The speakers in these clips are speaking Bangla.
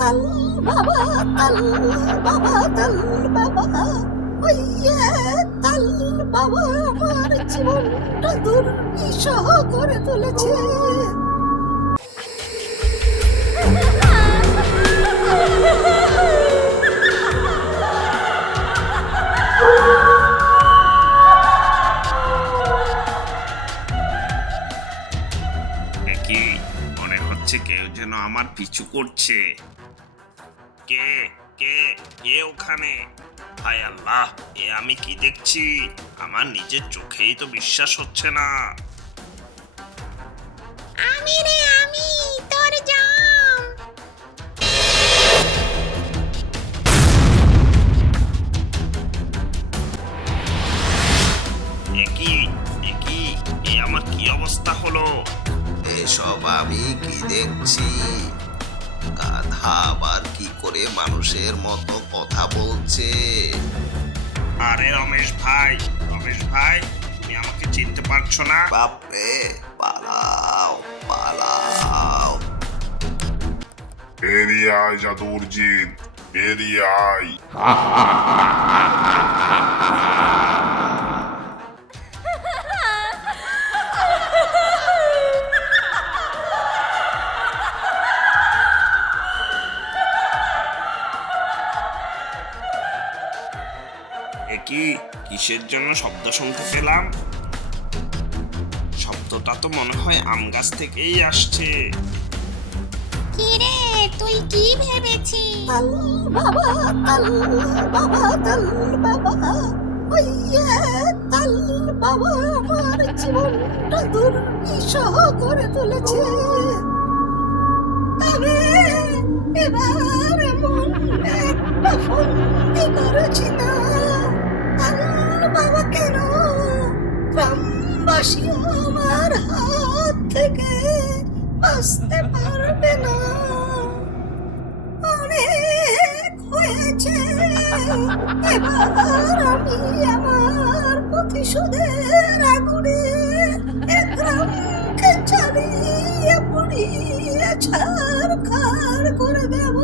তাল বাবা তাল বাবা তাল বাবা ওইয়ে তাল বাবা আমার জীবনটা দুর্বিষহ করে তুলেছে। কি মনে হচ্ছে কেউ যেন আমার পিছু করছে। কে কে কে ওখানে? হায় আল্লাহ, এ আমি কি দেখছি? আমার নিজের চোখেই তো বিশ্বাস হচ্ছে না। আমি রে, আমি তোর জাম। এ আমার কি অবস্থা হলো? এসব আমি কি দেখছি? গাধা আবার কি করে মানুষের মতো কথা বলছে? আরে রমেশ ভাই, তুমি আমাকে চিনতে পারছো না? বাপরে, পালাও পালাও! বেরিয়ে আয় জাদুর জিন, বেরিয়ে আয়। কিসের জন্য শব্দ শুনতে পেলাম? শব্দটা তো মনে হয় আম গাছ থেকেই আসছে। কি রে, তুই কি ভেবেছিস? তাল বাবা তাল বাবা তাল বাবা ওইয়ে তাল বাবা আমার জীবনটা দুর্বিষহ করে তুলেছে। তবে এবার এমন একটা ফন্দি করেছি না, তাল বাবা কেন গ্রামবাসী আমার হাত থেকে বাঁচতে পারবে না। অনেক হয়েছে, এবার আমি আমার প্রতিশোধের আগুনে এ গ্রামকে জ্বালিয়ে পুড়িয়ে ছারখার করে দেব।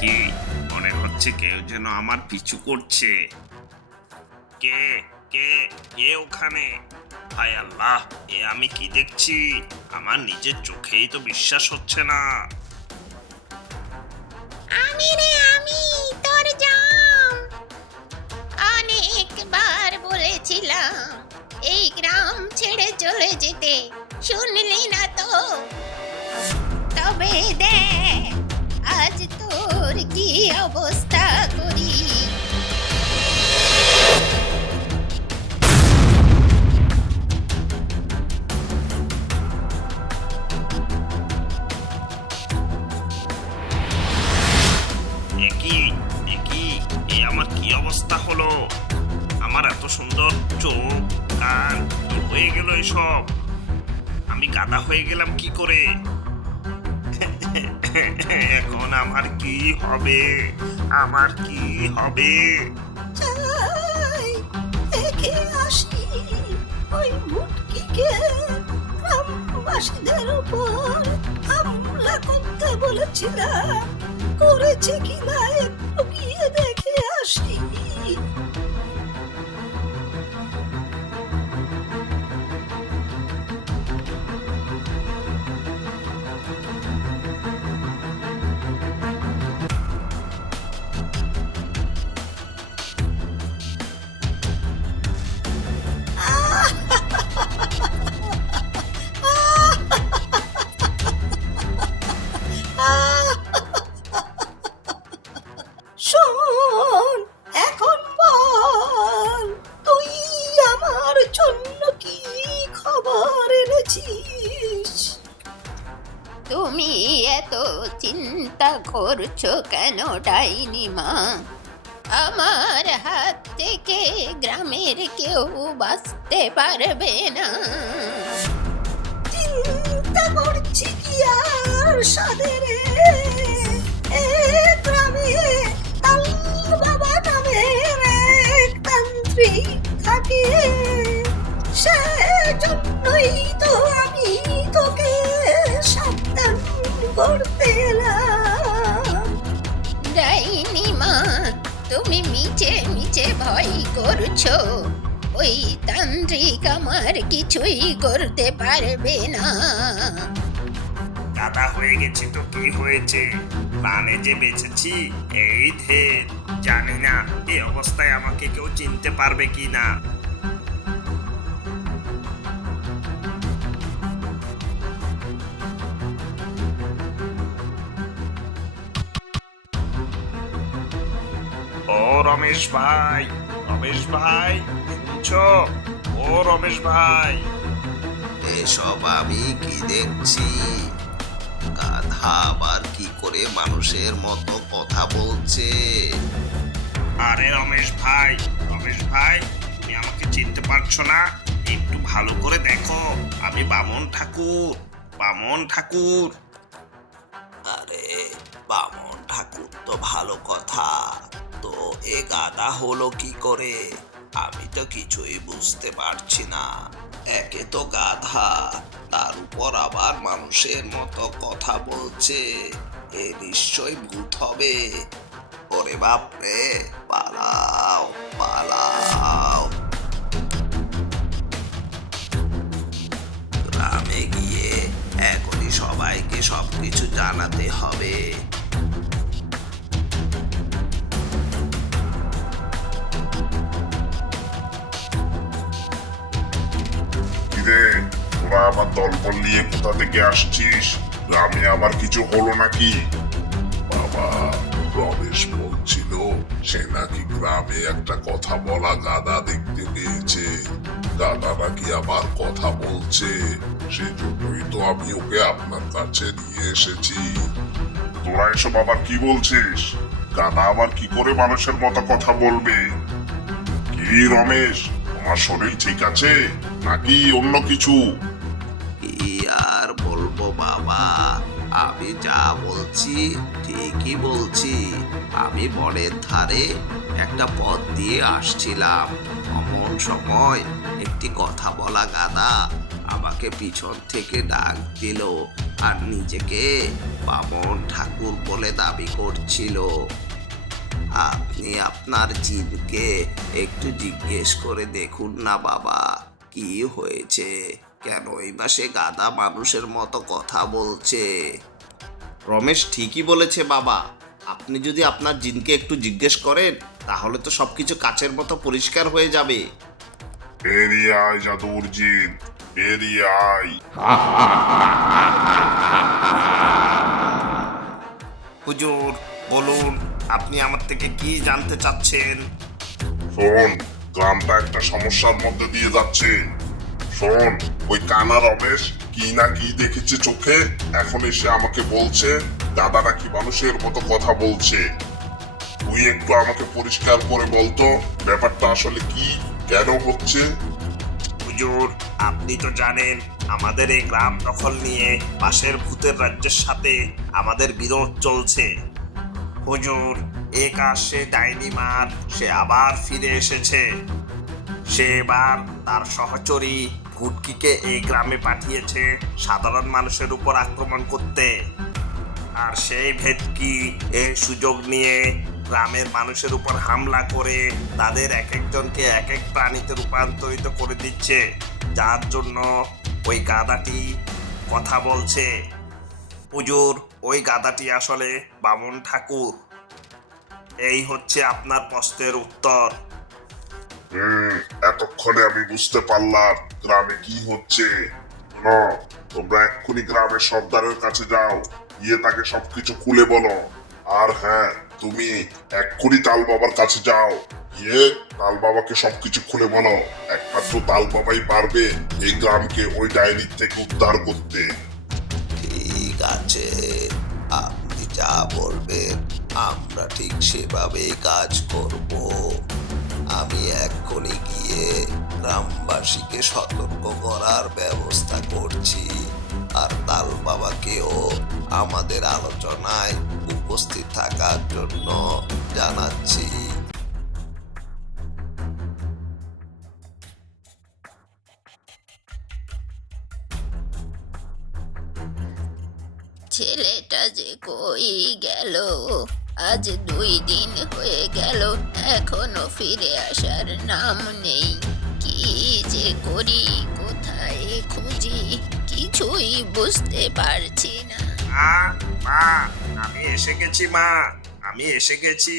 কি মনে হচ্ছে কেউ যেন আমার পিছু করছে। কে কে কে ওখানে? হায় আল্লাহ, এ আমি কি দেখছি? আমার নিজের চোখেই তো বিশ্বাস হচ্ছে না। আমি রে, আমি তোর জাম। অনেকবার বলেছিলাম এই গ্রাম ছেড়ে চলে যেতে, শুনলি না তো? তবে দেখ আজ তোর কি অবস্থা করি। এ আমার কি অবস্থা হলো? আমার এত সুন্দর চোখ, কান, কি হয়ে গেল এসব? আমি গাধা হয়ে গেলাম কি করে? এখন আমার কি হবে? যাই দেখে আসি ওই ভুটকিকে গ্রামবাসীদের উপর হামলা করতে বলেছিলাম, করেছে কিনা একটু গিয়ে দেখে আসি। শোন, এখন বল তুই আমার জন্য কি খবর এনেছিস? তুমি এত চিন্তা করছো কেন ডাইনি মা? আমার হাত থেকে গ্রামের কেউ বাঁচতে পারবে না। চিন্তা করছি কি আর সাধে রে, এ গ্রামে তাল বাবা নামের এক তান্ত্রিক থাকে, সেজন্যই তো আমি তোকে সাবধান করতে এলাম। ডাইনি মা, তুমি মিছে মিছে ভয় করছো। ওই তান্ত্রিক আমার কিছুই করতে পারবে না। গাধা হয়ে গেছি তো কি হয়েছে, প্রাণে যে বেঁচেছি এই ঢের। জানি না এই অবস্থায় আমাকে কেউ চিনতে পারবে কি না। ও রমেশ ভাই, রমেশ ভাই শুনছো? ও রমেশ ভাই, এসব আমি কি দেখছি? গাধা আবার কি করে মানুষের মতো কথা বলছে? আরে রমেশ ভাই, রমেশ ভাই, তুমি আমাকে চিনতে পারছো না? একটু ভালো করে দেখো, আমি বামন ঠাকুর, বামন ঠাকুর। আরে বামন ঠাকুর তো ভালো কথা, তো এ গাধা হলো কি করে? আমি তো কিছুই বুঝতে পারছি না। একে তো গাধা, তার উপর আবার মানুষের মতো কথা বলছে। এ নিশ্চয়ই ভূত হবে। ওরে বাপরে, পালাও পালাও। গ্রামে গিয়ে এখনই সবাইকে সবকিছু জানাতে হবে। কিরে, তোরা আমার দলবল নিয়ে কোথা থেকে আসছিস? গ্রামে আবার কিছু হলো নাকি? বাবা, রমেশ বলছিল সে নাকি গ্রামে একটা কথা বলা গাধা দেখতে পেয়েছে। গাধা নাকি আবার কথা বলছে, সেজন্যই তো আমি ওকে আপনার কাছে নিয়ে এসেছি। তোরা এসব আবার কি বলছিস? গাধা আবার কি করে মানুষের মতো কথা বলবে? কি রমেশ, তোমার শরীর ঠিক আছে নাকি অন্য কিছু? কি আর বলবো বাবা, আমি যা বলছি ঠিকই বলছি। আমি বনের ধারে একটা পথ দিয়ে আসছিলাম, এমন সময় একটি কথা বলা গাধা আমাকে পিছন থেকে ডাক দিল আর নিজেকে বামন ঠাকুর বলে দাবি করছিল। আপনি আপনার জিনকে একটু জিজ্ঞেস করে দেখুন না বাবা, কি হয়েছে, কেন এই মাসে গাধা মানুষের মতো কথা বলছে। রমেশ ঠিকই বলেছে বাবা, আপনি যদি আপনার জিনকে একটু জিজ্ঞেস করেন তাহলে তো সবকিছু কাচের মতো পরিষ্কার হয়ে যাবে। বেরিয়ে আয় জাদুর জিন, বেরিয়ে আয়। হুজুর বলুন, আপনি আমার থেকে কি জানতে চাচ্ছেন? শোন, গ্রামটা একটা সমস্যার মধ্যে দিয়ে যাচ্ছে। শোন, ওই কানা রমেশ কি না কি দেখেছে চোখে, এখন এসে আমাকে বলছে দাদারা কি মানুষের মতো কথা বলছে। তুই একটু আমাকে পরিষ্কার করে বলতো ব্যাপারটা আসলে কি, কেন হচ্ছে? হুজুর, আপনি তো জানেন আমাদের এই গ্রাম দখল নিয়ে পাশের ভূতের রাজ্যের সাথে আমাদের বিরোধ চলছে। হুজুর, এক আসে ডাইনি মার, সে আবার ফিরে এসেছে। সে এবার তার সহচরী ভুটকিকে এই গ্রামে পাঠিয়েছে সাধারণ মানুষের উপর আক্রমণ করতে। আর সেই ভেটকি এই সুযোগ নিয়ে গ্রামের মানুষের উপর হামলা করে তাদের এক একজনকে এক এক প্রাণীতে রূপান্তরিত করে দিচ্ছে, যার জন্য ওই গাধাটি কথা বলছে। হুজুর, ওই গাধাটি আসলে বামন ঠাকুর। এই হচ্ছে আপনার প্রশ্নের উত্তর। এতক্ষণে আমি বুঝতে পারলাম গ্রামে কি হচ্ছে। না, তোমরা এক্ষুনি গ্রামের সর্দারের কাছে যাও, গিয়ে তাকে সবকিছু খুলে বলো। আর হ্যাঁ, তুমি এক্ষুনি তাল বাবার কাছে যাও, গিয়ে তাল বাবাকে সবকিছু খুলে বলো। একমাত্র তাল বাবাই পারবে এই গ্রামকে ওই ডায়েরির থেকে উদ্ধার করতে। ঠিক আছে, আপনি যা বলবেন আমরা ঠিক সেভাবেই কাজ করব। এক্ষুনি গিয়ে গ্রামবাসীকে সতর্ক করার ব্যবস্থা করছি, আর তাল বাবাকেও আমাদের আলোচনায় উপস্থিত থাকার জন্য জানাচ্ছি। ছেলেটা যে কই গেল, আজ 2 দিন হয়ে গেল, এখনো ফিরে আসার নাম নেই। কি যে করি, কোথায় খুঁজি, কিছুই বুঝতে পারছি না। মা, মা, আমি এসে গেছি মা, আমি এসে গেছি।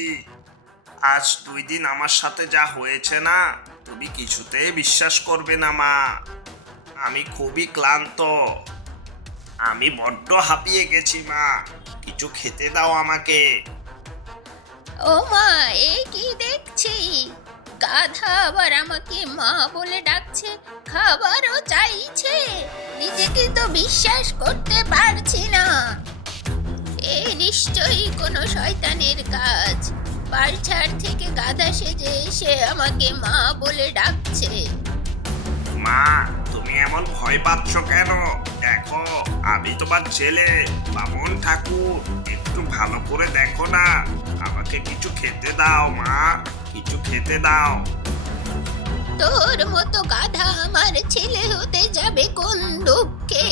আজ 2 দিন আমার সাথে যা হয়েছে না, তুমি কিছুতেই বিশ্বাস করবে না মা। আমি খুবই ক্লান্ত, আমি বড্ড হাঁপিয়ে গেছি মা। কিছু খেতে দাও আমাকে। ও মা, এ কি দেখছি, গাধা আবার আমাকে মা বলে ডাকছে, খাবারও চাইছে। নিজেকে তো বিশ্বাস করতে পারছি না। এ নিশ্চয়ই কোনো শয়তানের কাজ। বাড়িছাড় থেকে গাধা সেজে এসে আমাকে মা বলে ডাকছে। মা, তুমি এমন ভয় পাচ্ছ কেন? দেখো, আমি তোমার ছেলে বামন ঠাকুর। একটু ভালো করে দেখো না, আমাকে কিছু খেতে দাও মা, কিছু খেতে দাও। তোর মতো গাধা আমার ছেলে হতে যাবে কোন দুঃখে?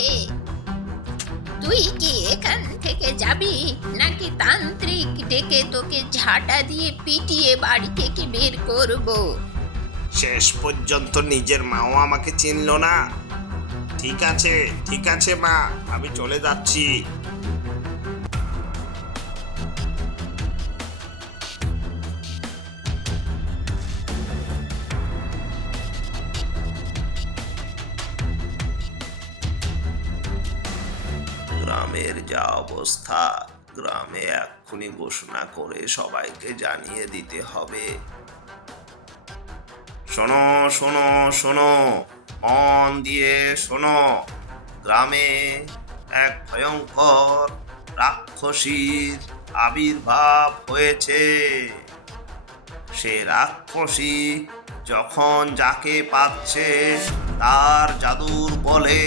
তুই কি এখান থেকে যাবি, নাকি তান্ত্রিক ডেকে তোকে ঝাঁটা দিয়ে পিটিয়ে বাড়ি থেকে বের করব? শেষ পর্যন্ত নিজের মাও আমাকে চিনল না। ঠিক আছে, ঠিক আছে মা, আমি চলে যাচ্ছি। গ্রামের যা অবস্থা, গ্রামে এক্ষুনি ঘোষণা করে সবাইকে জানিয়ে দিতে হবে। শোনো শোনো শোনো, মন দিয়ে শোনো। গ্রামে এক ভয়ঙ্কর রাক্ষসীর আবির্ভাব হয়েছে। সে রাক্ষসী যখন যাকে পাচ্ছে তার জাদুর বলে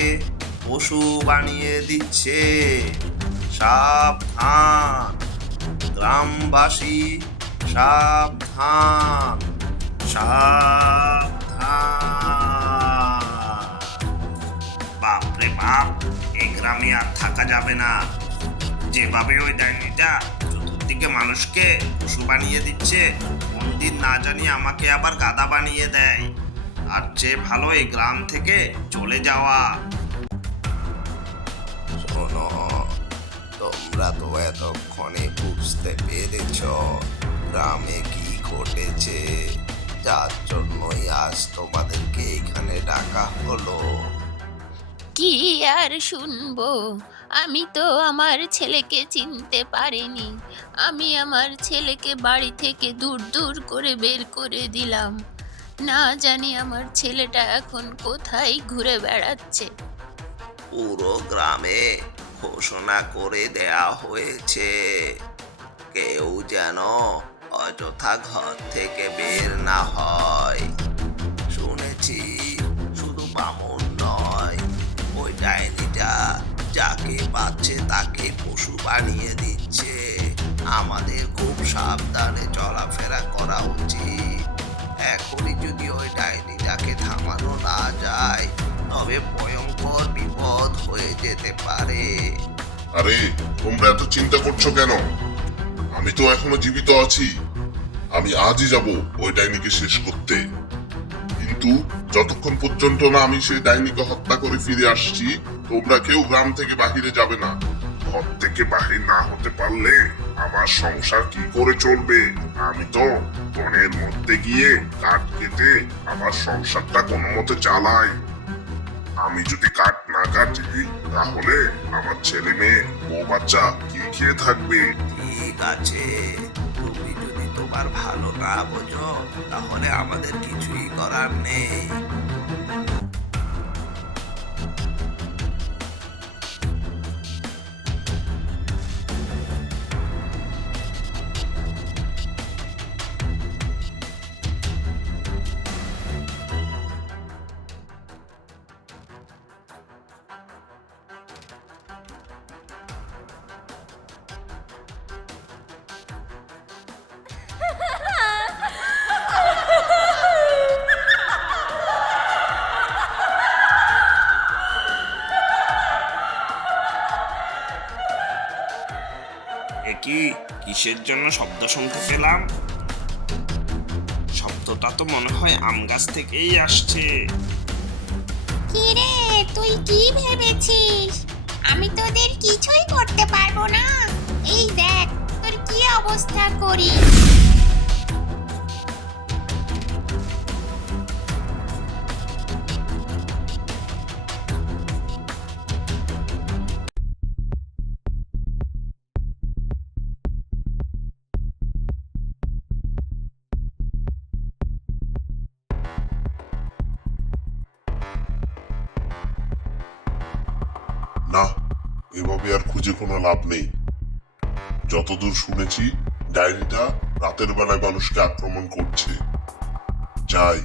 পশু বানিয়ে দিচ্ছে। সাবধান গ্রামবাসী, সাবধান, সাবধান। বাপরে বাপ, এই গ্রামে আর থাকা যাবে না। যেভাবে ওই ডাইনিটা চতুর্দিকে মানুষকে পশু বানিয়ে দিচ্ছে, কোনদিন না জানি আমাকে আবার গাধা বানিয়ে দেয়। আর যে ভালো এই গ্রাম থেকে চলে যাওয়া। শোনো, তোমরা তো এতক্ষণে বুঝতে পেরেছ গ্রামে কি ঘটেছে, যার জন্যই আজ তোমাদেরকে এখানে ডাকা হলো। কি আর শুনবো, আমি তো আমার ছেলেকে চিনতে পারিনি। আমি আমার ছেলেকে বাড়ি থেকে দূর দূর করে বের করে দিলাম। না জানি আমার ছেলেটা এখন কোথায় ঘুরে বেড়াচ্ছে। পুরো গ্রামে ঘোষণা করে দেয়া হয়েছে, কেউ যেন অযথা ঘর থেকে বের না হয়। শুনেছি শুধু বামুন নয়, ওই ডাইনিটা যাকে পাচ্ছে তাকে পশু বানিয়ে দিচ্ছে। আমাদের খুব সাবধানে চলাফেরা করা উচিত। এখনই যদি ওই ডাইনিটাকে থামানো না যায়, তবে ভয়ঙ্কর বিপদ হয়ে যেতে পারে। আরে, তোমরা এত চিন্তা করছো কেন? আমি তো এখনো জীবিত আছি। আমি আজই যাব ওই ডাইনিকে শেষ করতে। কিন্তু যতক্ষণ পর্যন্ত না আমি সেই ডাইনিকে হত্যা করে ফিরে আসছি, তোমরা কেউ গ্রাম থেকে বাহিরে যাবে না। ঘর থেকে বাহির না হতে পারলে আমার সংসার কি করে চলবে? আমি তো বনের মধ্যে গিয়ে কাঠ কেটে আমার সংসারটা কোনো মতে চালাই। আমি যদি কাঠ না কাটি, তাহলে আমার ছেলে মেয়ে বউ বাচ্চা কি খেয়ে থাকবে? ঠিক আছে, তুমি যদি তোমার ভালো না বোঝো, তাহলে আমাদের কিছুই করার নেই। কিসের জন্য শব্দ শুনতে পেলাম? শব্দটা তো মনে হয় আম গাছ থেকেই আসছে। কিরে, তুই কি ভেবেছিস আমি তোদের কিছুই করতে পারবো না? এই দেখ তোর কি অবস্থা করি। না, এভাবে আর খুঁজে কোনো লাভ নেই। যতদূর শুনেছি ডাইনিটা রাতের বেলায় মানুষকে আক্রমণ করছে। যাই,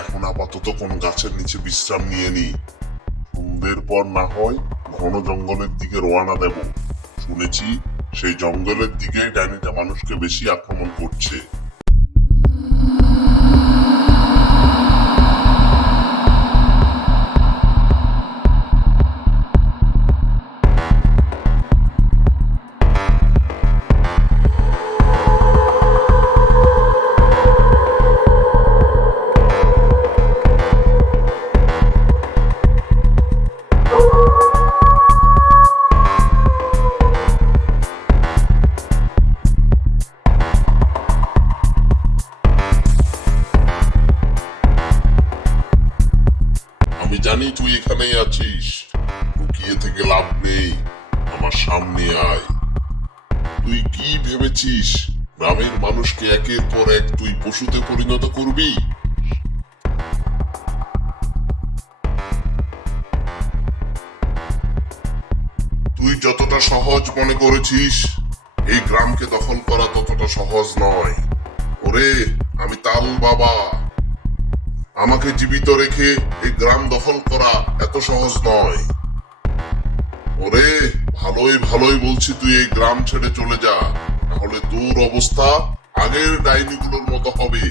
এখন আপাতত কোনো গাছের নিচে বিশ্রাম নিয়ে নি। সন্ধ্যের পর না হয় ঘন জঙ্গলের দিকে রওনা দেব। শুনেছি সেই জঙ্গলের দিকে ডাইনিটা মানুষকে বেশি আক্রমণ করছে। আমি জানি তুই এখানেই আছিস, লুকিয়ে থেকে লাভ নেই, আমার সামনে আয়। তুই কি ভেবেছিস গ্রামের মানুষকে একের পর এক তুই পশুতে পরিণত করবি? তুই যতটা সহজ মনে করেছিস এই গ্রামকে দখল করা ততটা সহজ নয়। ওরে, আমি তাল বাবা, আমাকে জীবিত রেখে এই গ্রাম দখল করা এত সহজ নয়। ওরে, ভালোই ভালোই বলছি তুই এই গ্রাম ছেড়ে চলে যা, তাহলে তোর অবস্থা আগের ডাইনিগুলোর মতো হবে।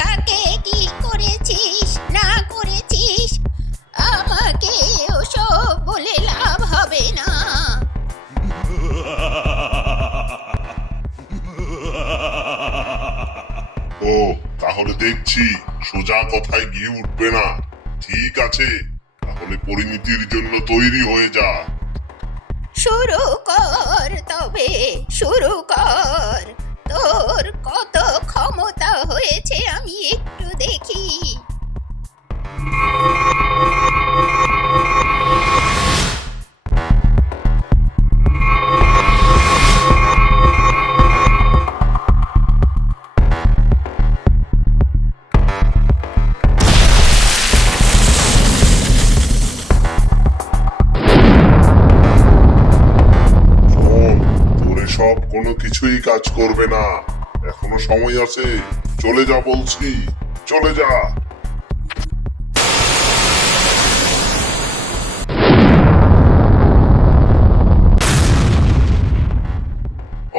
কাকে কি করেছিস না করেছিস আমাকে ওসব বলে লাভ হবে না। ও, তাহলে দেখছি সোজা কথায় গিয়ে উঠবে না। ঠিক আছে, তাহলে পরিণতির জন্য তৈরি হয়ে যা। শুরু কর, তবে শুরু কর। তোর কত ক্ষমতা হয়েছে আমি একটু দেখি। শোন, তোর সব কোনো কিছুই কাজ করবে না, এখনো সময় আছে। চলে যা বলছি, চলে যা।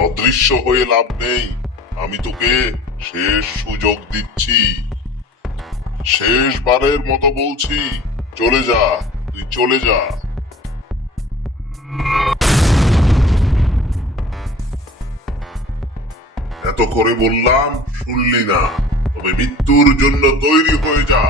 অদৃশ্য হয়ে লাভ নেই, আমি তোকে শেষ সুযোগ দিচ্ছি। শেষবারের মতো বলছি, চলে যা, তুই চলে যা। এত করে বললাম, শুনলি না, তবে মৃত্যুর জন্য তৈরি হয়ে যা।